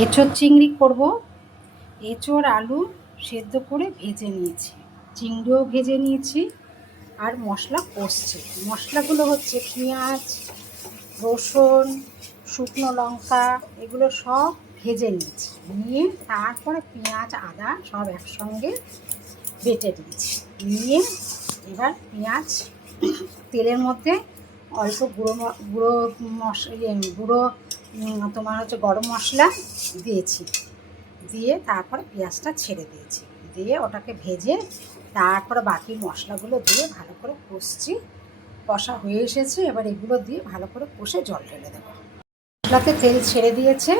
এঁচোড় চিংড়ি করব। এঁচোড় আলু সেদ্ধ করে ভেজে নিয়েছি, চিংড়িও ভেজে নিয়েছি, আর মশলা কষছি। মশলাগুলো হচ্ছে পেঁয়াজ, রসুন, শুকনো লঙ্কা, এগুলো সব ভেজে নিয়েছি। নিয়ে তারপরে পেঁয়াজ আদা সব একসঙ্গে বেটে দিয়েছি। নিয়ে এবার পেঁয়াজ তেলের মধ্যে অল্প গুঁড়ো তোমার হচ্ছে গরম মশলা দিয়েছি, দিয়ে তারপরে পেঁয়াজটা ছেড়ে দিয়েছি, দিয়ে ওটাকে ভেজে তারপরে বাকি মশলাগুলো দিয়ে ভালো করে কষছি। কষা হয়ে এসেছে, এবার এগুলো দিয়ে ভালো করে কষে জল ঢেলে দেবো। মশলাতে তেল ছেড়ে দিয়েছে,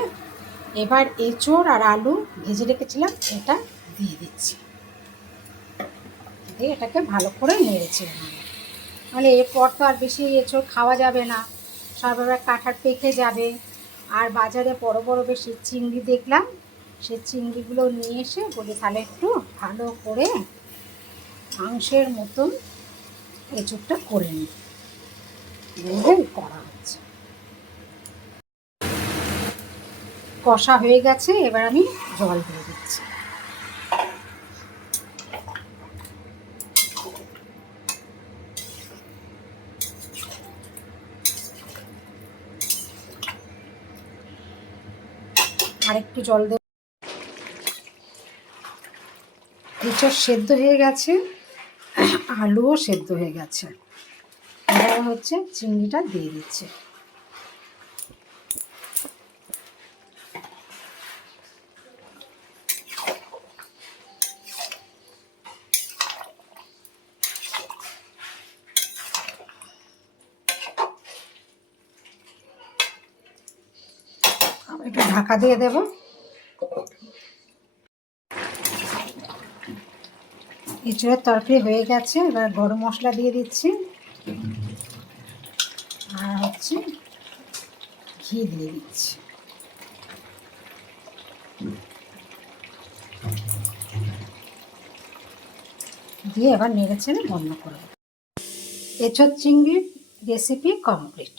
এবার এঁচোড় আর আলু ভেজে রেখেছিলাম এটা দিয়ে দিচ্ছি, দিয়ে এটাকে ভালো করে নেড়েছি। মানে এরপর তো আর বেশি এঁচোড় খাওয়া যাবে না, সব এবার কাঁঠার পেকে যাবে। আর বাজারে বড় বড় বেশি চিংড়ি দেখলাম, সেই চিংড়িগুলো নিয়ে এসে বলি তাহলে একটু ভালো করে মাংসের মতন এঁচোড়টা করে নিই, করা হচ্ছে। কষা হয়ে গেছে, এবার আমি জল দিয়ে দিচ্ছি। আর একটু জল দেব। এঁচোড় সেদ্ধ হয়ে গেছে, আলুও সেদ্ধ হয়ে গেছে, এবার হচ্ছে চিংড়িটা দিয়ে দিচ্ছে। একটু ঢাকা দিয়ে দেব। এঁচোড়ের তরকারি হয়ে গেছে, এবার গরম মশলা দিয়ে দিচ্ছি, আর হচ্ছে ঘি দিয়ে দিচ্ছি। দিয়ে এবার নেড়ে চেড়ে বন্ধ করব। এঁচোড় চিংড়ির রেসিপি কমপ্লিট।